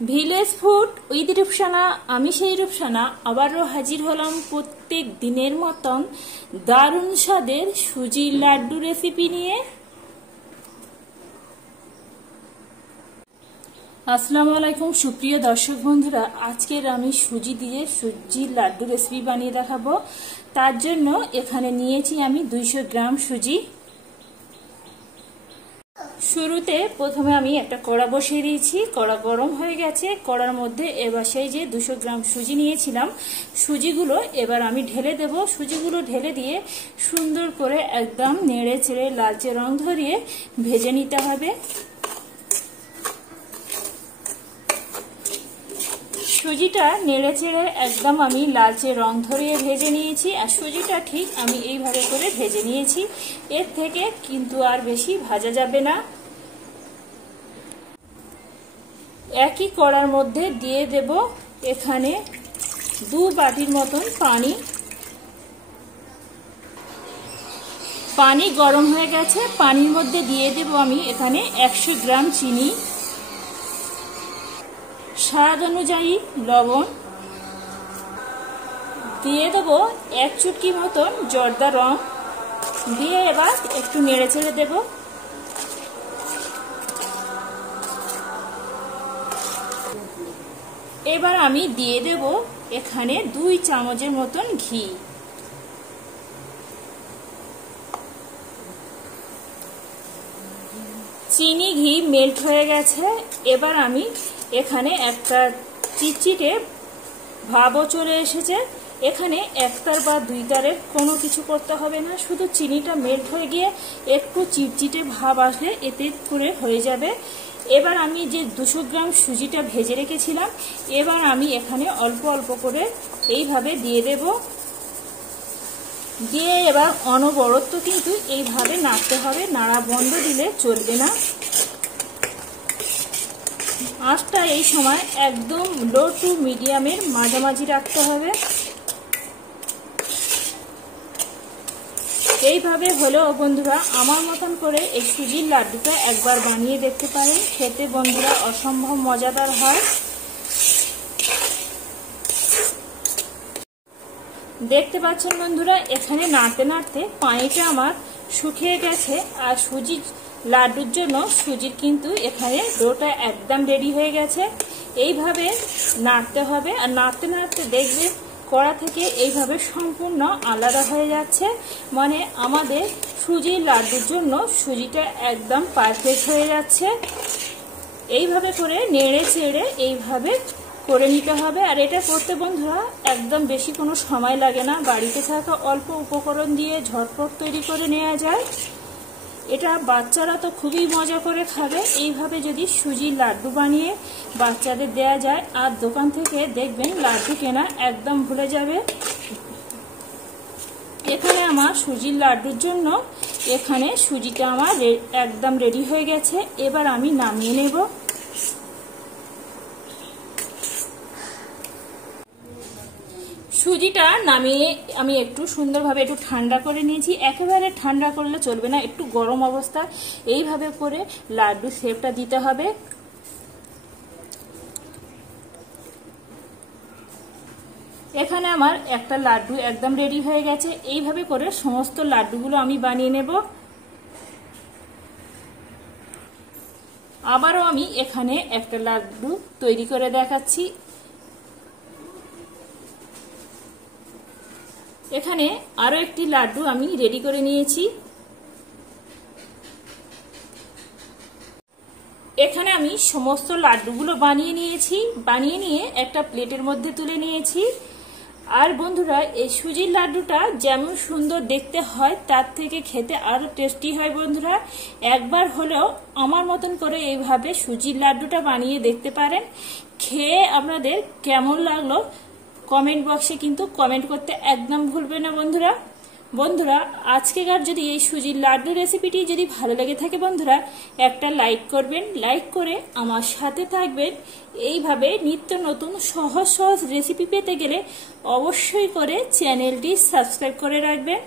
Village food with Rupsana. আমি সেই রূপসানা আবারও হাজির হলাম প্রত্যেক দিনের মতন দারুণ স্বাদের সুজির লাড্ডু রেসিপি নিয়ে। আসসালামু আলাইকুম সুপ্রিয় দর্শক বন্ধুরা, আজকের আমি সুজি দিয়ে সুজির লাড্ডু রেসিপি বানিয়ে দেখাবো। তার জন্য এখানে নিয়েছি আমি 200 গ্রাম সুজি। শুরুতে প্রথমে আমি একটা কড়া বসিয়ে দিয়েছি, কড়া গরম হয়ে গেছে। কড়ার মধ্যে এবার সেই যে 200 গ্রাম সুজি নিয়েছিলাম, সুজিগুলো এবার আমি ঢেলে দেব। সুজিগুলো ঢেলে দিয়ে সুন্দর করে একদম নেড়ে চেড়ে লালচে রং ধরিয়ে ভেজে নিতে হবে। সুজিটা নেড়ে চেড়ে একদম আমি লালচে রং ধরিয়ে ভেজে নিয়েছি। আর সুজিটা ঠিক আমি এইভাবে করে ভেজে নিয়েছি, এর থেকে কিন্তু আর বেশি ভাজা যাবে না। একই কড়ার মধ্যে দিয়ে দেব এখানে 2 বাটির মতন পানি। পানি গরম হয়ে গেছে, পানির মধ্যে দিয়ে দেব আমি এখানে 100 গ্রাম চিনি, স্বাদ অনুযায়ী লবণ, দিয়ে দেব 1 চুটকি মতন জর্দা রং, দিয়ে এবার একটু নেড়ে চেড়ে দেব। এবার আমি দিয়ে দেব এখানে 2 চামচের মতন ঘি। চিনি ঘি মেল্ট হয়ে গেছে। এবার আমি এখানে একটা চিটচিটে ভাবও চলে এসেছে। এখানে 1 তার বা 2 তারের কোনো কিছু করতে হবে না, শুধু চিনিটা মেল্ট হয়ে গিয়ে একটু চিটচিটে ভাব আসলে এতে করে হয়ে যাবে। এবার আমি যে 200 গ্রাম সুজিটা ভেজে রেখেছিলাম, এবার আমি এখানে অল্প অল্প করে এইভাবে দিয়ে দেব। দিয়ে এবার অনবরত কিন্তু এইভাবে নাড়তে হবে, নাড়া বন্ধ দিলে চলবে না। আঁচটা এই সময় একদম লো টু মিডিয়ামের মাঝামাঝি রাখতে হবে। এইভাবে হলেও বন্ধুরা আমার মতন করে এই সুজির লাড্ডুটা একবার বানিয়ে দেখতে পারেন, খেতে বন্ধুরা অসম্ভব মজাদার হয়। দেখতে পাচ্ছেন বন্ধুরা, এখানে নাড়তে নাড়তে পানিটা আমার শুকিয়ে গেছে। আর সুজির লাড্ডুর জন্য সুজির কিন্তু এখানে ডোটা একদম রেডি হয়ে গেছে। এইভাবে নাড়তে হবে, আর নাড়তে নাড়তে দেখবেন কড়া থেকে এইভাবে সম্পূর্ণ আলাদা হয়ে যাচ্ছে, মানে আমাদের সুজির লাড্ডুর জন্য সুজিটা একদম পারফেক্ট হয়ে যাচ্ছে। এইভাবে করে নেড়ে চেড়ে এইভাবে করে নিতে হবে। আর এটা করতে বন্ধুরা একদম বেশি কোনো সময় লাগে না, বাড়িতে থাকা অল্প উপকরণ দিয়ে ঝটপট তৈরি করে নেওয়া যায়। এটা বাচ্চারা তো খুবই মজা করে খাবে। এইভাবে যদি সুজির লাড্ডু বানিয়ে বাচ্চাদের দেয়া যায়, আর দোকান থেকে দেখবেন লাড্ডু কেনা একদম ভুলে যাবে। এখানে আমার সুজির লাড্ডুর জন্য এখানে সুজিটা আমার একদম রেডি হয়ে গেছে। এবার আমি নামিয়ে নেব। সুজিটা নামিয়ে আমি একটু সুন্দরভাবে একটু ঠান্ডা করে নিয়েছি। একেবারে ঠান্ডা করলে চলবে না, একটু গরম অবস্থা এইভাবে করে লাড্ডু শেপটা দিতে হবে। এখানে আমার একটা লাড্ডু একদম রেডি হয়ে গেছে। এইভাবে করে সমস্ত লাড্ডুগুলো আমি বানিয়ে নেব। আবারও আমি এখানে একটা লাড্ডু তৈরি করে দেখাচ্ছি। এখানে আরো একটি লাড্ডু আমি রেডি করে নিয়েছি। এখানে আমি সমস্ত লাড্ডুগুলো বানিয়ে নিয়েছি। বানিয়ে নিয়ে একটা প্লেটের মধ্যে তুলে নিয়েছি। আর বন্ধুরা এই সুজির লাড্ডুটা যেমন সুন্দর দেখতে হয়, তার থেকে খেতে আরো টেস্টি হয়। বন্ধুরা একবার হলেও আমার মতন করে এইভাবে সুজির লাড্ডুটা বানিয়ে দেখতে পারেন। খেয়ে আপনাদের কেমন লাগলো কমেন্ট বক্সে কিন্তু কমেন্ট করতে একদম ভুলবেন না বন্ধুরা। বন্ধুরা আজকেকার যদি এই সুজির লাড্ডু রেসিপিটি যদি ভালো লেগে থাকে বন্ধুরা, একটা লাইক করবেন। লাইক করে আমার সাথে থাকবেন। এইভাবে নিত্য নতুন সহজ সহজ রেসিপি পেতে গেলে অবশ্যই করে চ্যানেলটি সাবস্ক্রাইব করে রাখবেন।